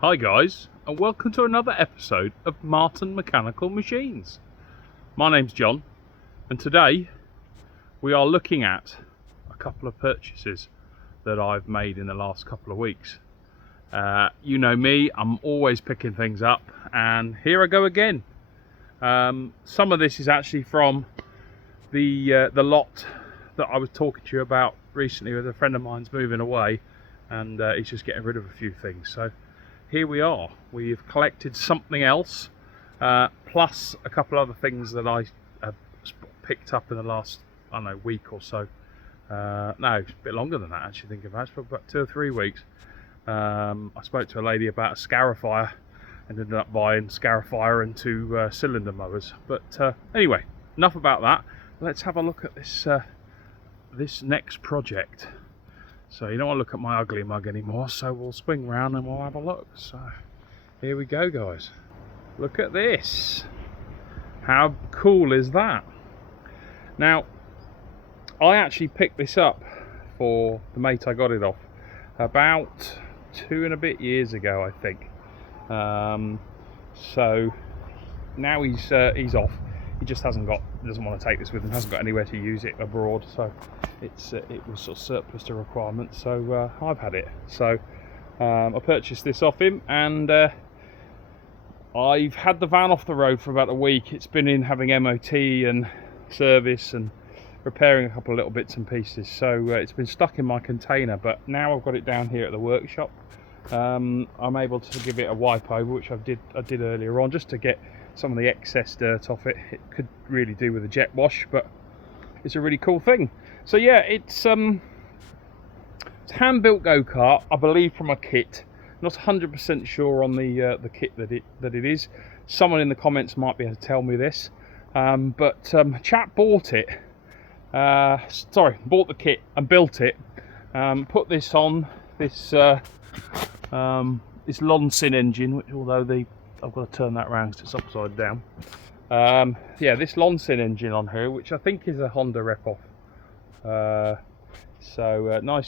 Hi guys, and welcome to another episode of Martin Mechanical Machines. My name's John, and today we are looking at a couple of purchases that I've made in the last couple of weeks. You know me, I'm always picking things up, and here I go again. Some of this is actually from the lot that I was talking to you about recently, with a friend of mine's moving away, and he's just getting rid of a few things. So here we are. We've collected something else, plus a couple other things that I have picked up in the last, I don't know, week or so. No, it's a bit longer than that actually, think about it. It's probably about 2 or 3 weeks. I spoke to a lady about a scarifier and ended up buying scarifier and 2 cylinder mowers. But anyway, enough about that. Let's have a look at this this next project. So you don't want to look at my ugly mug anymore, so we'll swing round and we'll have a look. So here we go, guys. Look at this. How cool is that? Now, I actually picked this up for the mate I got it off about 2 and a bit years ago, I think. So now he's off. He just doesn't want to take this with him, hasn't got anywhere to use it abroad, so it was sort of surplus to requirements, so I've had it. So I purchased this off him, and I've had the van off the road for about a week. It's been in having MOT and service and repairing a couple of little bits and pieces, so it's been stuck in my container, but now I've got it down here at the workshop. I'm able to give it a wipe over, which I did earlier on, just to get some of the excess dirt off it. It could really do with a jet wash, but it's a really cool thing. So yeah, it's a hand-built go-kart, I believe, from a kit. Not 100% sure on the kit that it is. Someone in the comments might be able to tell me this, but chap bought it. Bought the kit and built it. Put this on this this Lonsin engine, which, although I've got to turn that around because it's upside down. Yeah, this Lonsin engine on here, which I think is a Honda rep-off. Nice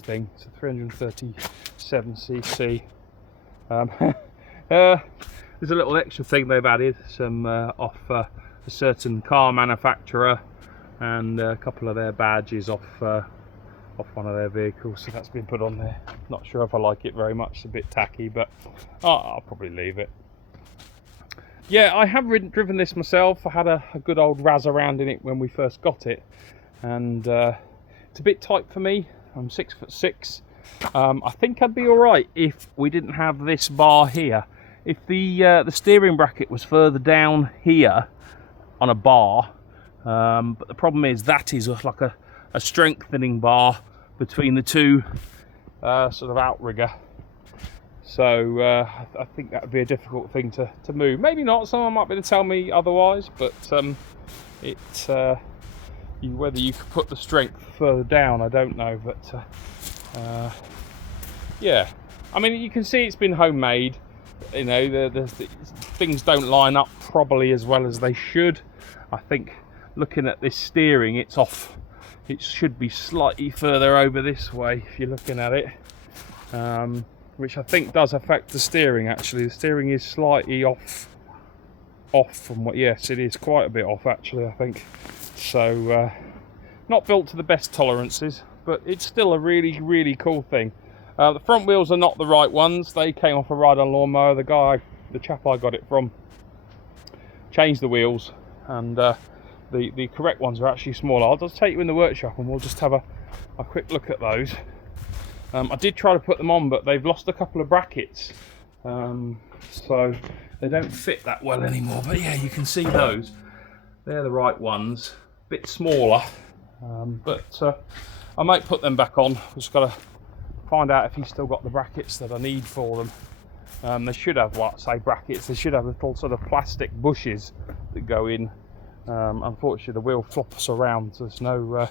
thing. It's a 337cc. There's a little extra thing they've added, some off a certain car manufacturer, and a couple of their badges off one of their vehicles. So that's been put on there. Not sure if I like it very much. It's a bit tacky, but I'll probably leave it. Yeah, I have driven this myself. I had a good old razz around in it when we first got it, and it's a bit tight for me. I'm 6'6". I think I'd be all right if we didn't have this bar here. If the steering bracket was further down here on a bar, but the problem is that is like a strengthening bar between the two sort of outrigger. So I think that would be a difficult thing to move. Maybe not. Someone might be able to tell me otherwise, but whether you could put the strength further down, I don't know. But yeah, I mean, you can see it's been homemade. You know, the things don't line up probably as well as they should. I think looking at this steering, it's off. It should be slightly further over this way if you're looking at it. Which I think does affect the steering. Actually, the steering is slightly off from what. Yes, it is quite a bit off actually, I think. So not built to the best tolerances, but it's still a really cool thing. The front wheels are not the right ones. They came off a ride-on lawnmower. The chap I got it from, changed the wheels, and the correct ones are actually smaller. I'll just take you in the workshop and we'll just have a quick look at those. I did try to put them on, but they've lost a couple of brackets, so they don't fit that well anymore. But yeah, you can see those. They're the right ones. A bit smaller, but I might put them back on. Just got to find out if he's still got the brackets that I need for them. They should have, brackets. They should have little sort of plastic bushes that go in. Unfortunately, the wheel flops around, so there's no.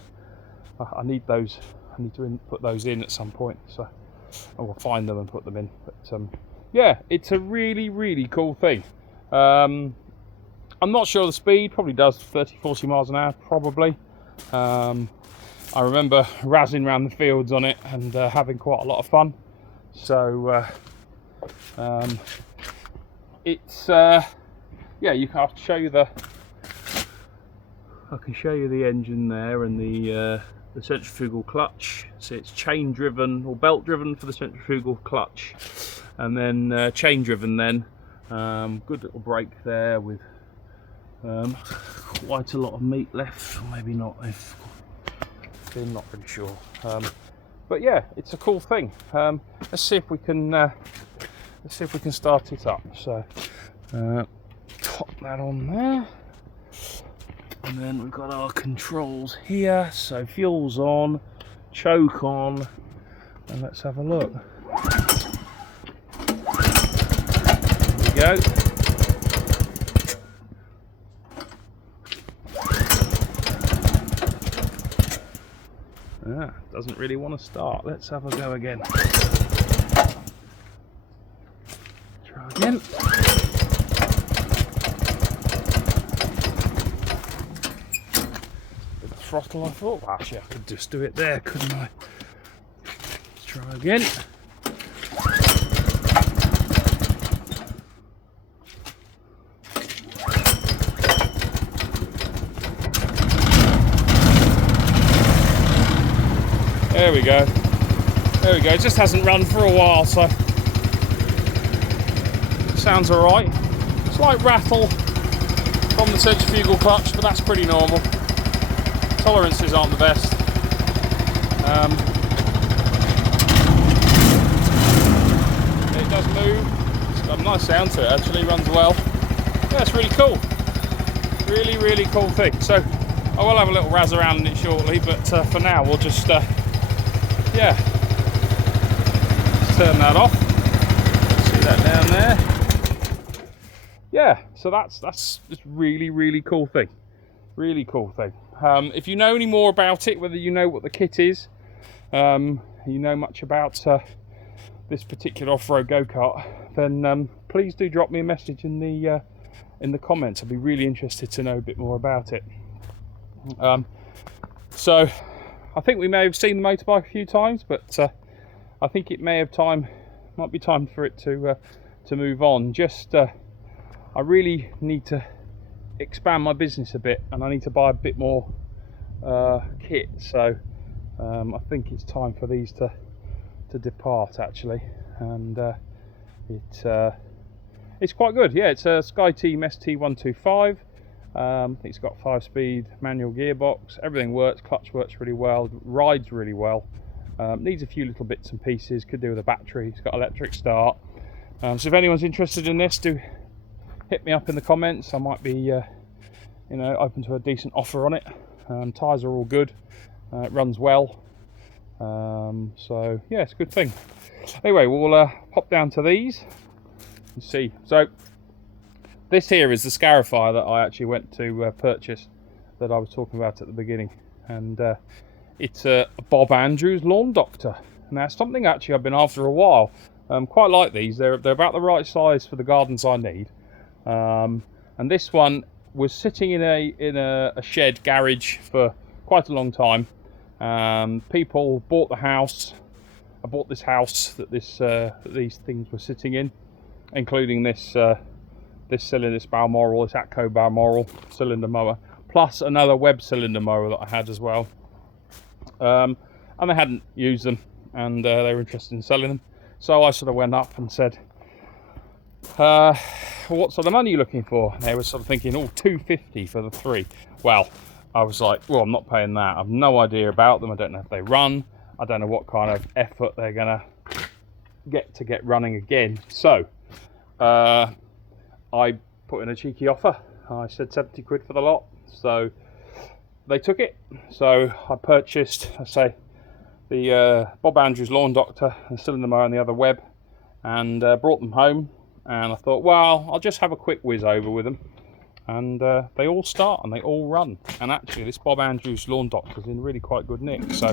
I need those. I need to put those in at some point, so I will find them and put them in. But yeah, it's a really cool thing. I'm not sure the speed. Probably does 30-40 miles an hour, probably. I remember razzing around the fields on it and having quite a lot of fun. So It's yeah, I'll show you I can show you the engine there and the centrifugal clutch. So it's chain driven or belt driven for the centrifugal clutch, and then chain driven then. Good little brake there with quite a lot of meat left, or maybe not. I'm not really sure. But yeah, it's a cool thing. Let's see if we can start it up. So pop that on there. And then we've got our controls here, so fuel's on, choke on, and let's have a look. There we go. Doesn't really want to start. Let's have a go again. Try again. Throttle, I thought, well, actually I could just do it there, couldn't I? Let's try again. There we go. There we go. It just hasn't run for a while, so sounds alright. Slight rattle from the centrifugal clutch, but that's pretty normal. Tolerances aren't the best. It does move. It's got a nice sound to it, actually. Runs well. Yeah, it's really cool. Really, really cool thing. So I will have a little razz around in it shortly, but for now we'll just yeah, turn that off. See that down there? Yeah, so that's just really, really cool thing. Really cool thing. If you know any more about it, whether you know what the kit is, you know much about this particular off-road go-kart, then please do drop me a message in the comments. I'd be really interested to know a bit more about it. So I think we may have seen the motorbike a few times, but I think it might be time for it to move on. Just I really need to expand my business a bit, and I need to buy a bit more kit, so I think it's time for these to depart, actually. And it's quite good. Yeah, it's a Skyteam ST125. I think it's got 5-speed manual gearbox. Everything works. Clutch works really well, rides really well. Needs a few little bits and pieces, could do with a battery. It's got electric start. So if anyone's interested in this, do hit me up in the comments. I might be you know, open to a decent offer on it. Tyres are all good. It runs well. So yeah, it's a good thing. Anyway, we'll pop down to these and see. So this here is the scarifier that I actually went to purchase, that I was talking about at the beginning, and it's a Bob Andrews Lawn Doctor. Now, it's something actually I've been after a while. Quite like these. They're about the right size for the gardens I need. And this one was sitting in a shed garage for quite a long time. People bought the house. I bought this house that these things were sitting in, including this cylinder, this Balmoral, this Atco Balmoral cylinder mower, plus another web cylinder mower that I had as well. And they hadn't used them, and they were interested in selling them. So I sort of went up and said, what sort of money are you looking for? And they were sort of thinking, oh, $250 for the 3. Well, I was like, well, I'm not paying that. I've no idea about them. I don't know if they run. I don't know what kind of effort they're gonna get running again. So I put in a cheeky offer. I said 70 quid for the lot. So they took it. So I purchased, I say, the Bob Andrews Lawn Doctor, the cylinder mower and the other web, and brought them home. And I thought, well, I'll just have a quick whiz over with them. And they all start and they all run. And actually, this Bob Andrews Lawn Doctor is in really quite good nick. So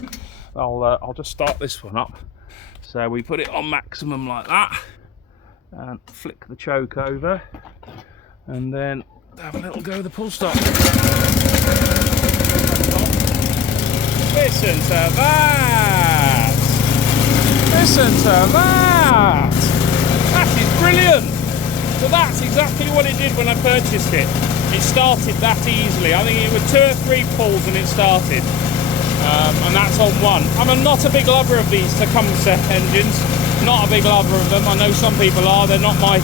I'll just start this one up. So we put it on maximum like that, and flick the choke over, and then have a little go with the pull stop. Listen to that! Listen to that! That is that's exactly what it did when I purchased it. It started that easily. I think it was 2 or 3 pulls and it started. And that's on one. I'm not a big lover of these Tecumseh engines. Not a big lover of them. I know some people are. They're not my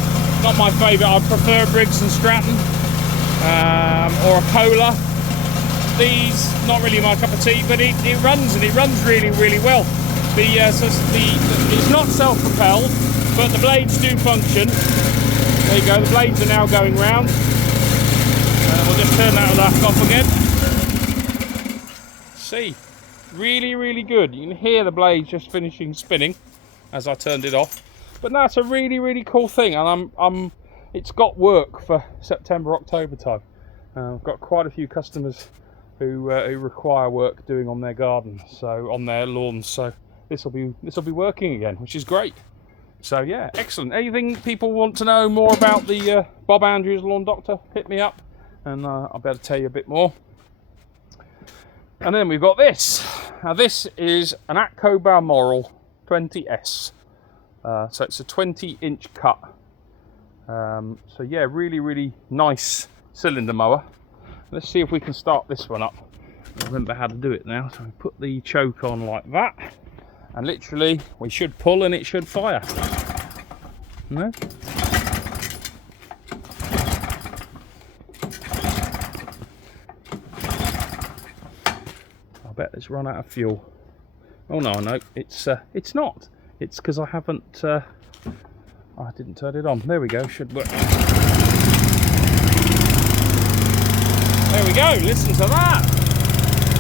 favourite. I prefer Briggs and Stratton or a Polar. These, not really my cup of tea, but it runs, and it runs really, really well. It's not self-propelled, but the blades do function. There you go, the blades are now going round. We'll just turn that back off again. See, really, really good. You can hear the blades just finishing spinning as I turned it off. But no, it's a really, really cool thing, and it's got work for September, October time. I've got quite a few customers who require work doing on their gardens, so on their lawns. So this will be working again, which is great. So yeah, excellent. Anything people want to know more about the Bob Andrews Lawn Doctor, hit me up, and I'll be able to tell you a bit more. And then we've got this. Now this is an Atco Balmoral 20S. So it's a 20-inch cut. So yeah, really, really nice cylinder mower. Let's see if we can start this one up. I remember how to do it now. So we put the choke on like that, and literally we should pull and it should fire. No? I bet it's run out of fuel. Oh no, it's not. It's because I haven't. I didn't turn it on. There we go. Should work. There we go. Listen to that.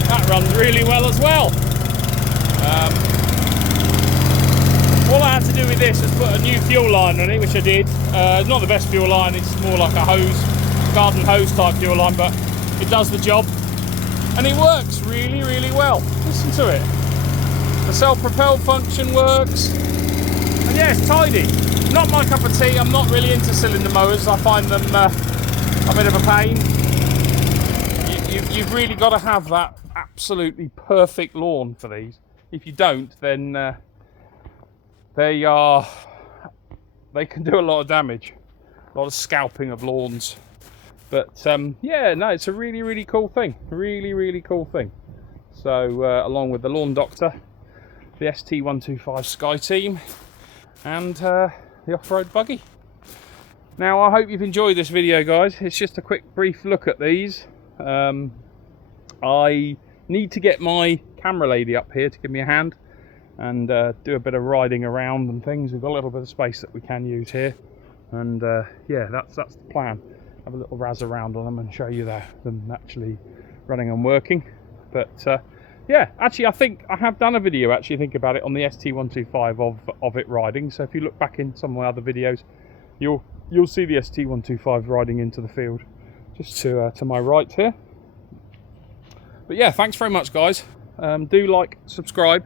That runs really well as well. All I had to do with this was put a new fuel line on it, which I did. It's not the best fuel line. It's more like a hose, garden hose type fuel line, but it does the job, and it works really, really well. Listen to it. The self-propelled function works, and yeah, it's tidy. Not my cup of tea. I'm not really into cylinder mowers. I find them a bit of a pain. You've really got to have that absolutely perfect lawn for these. If you don't, then they can do a lot of damage, a lot of scalping of lawns. But yeah, no, it's a really, really cool thing. Really, really cool thing. So along with the Lawn Doctor, the ST125 Skyteam, and the Offroad Buggy. Now I hope you've enjoyed this video, guys. It's just a quick brief look at these. I need to get my camera lady up here to give me a hand and do a bit of riding around and things. We've got a little bit of space that we can use here, and yeah, that's the plan. Have a little razz around on them and show you them actually running and working. But yeah, actually I think I have done a video, actually think about it, on the ST125 of it riding. So if you look back in some of my other videos, you'll see the ST125 riding into the field just to my right here. But yeah, thanks very much, guys. Do like, subscribe,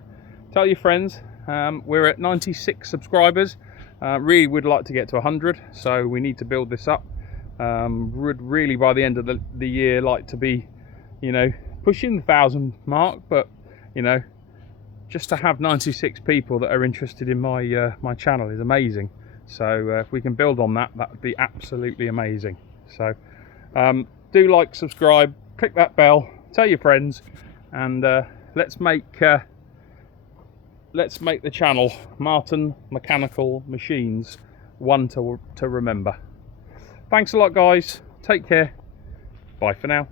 tell your friends. We're at 96 subscribers. Really would like to get to 100, so we need to build this up. Would really, by the end of the year, like to be, you know, pushing the 1,000 mark. But you know, just to have 96 people that are interested in my my channel is amazing. So if we can build on that, that would be absolutely amazing. So do like, subscribe, click that bell, tell your friends, and let's make the channel Martin Mechanical Machines one to remember. Thanks a lot, guys. Take care. Bye for now.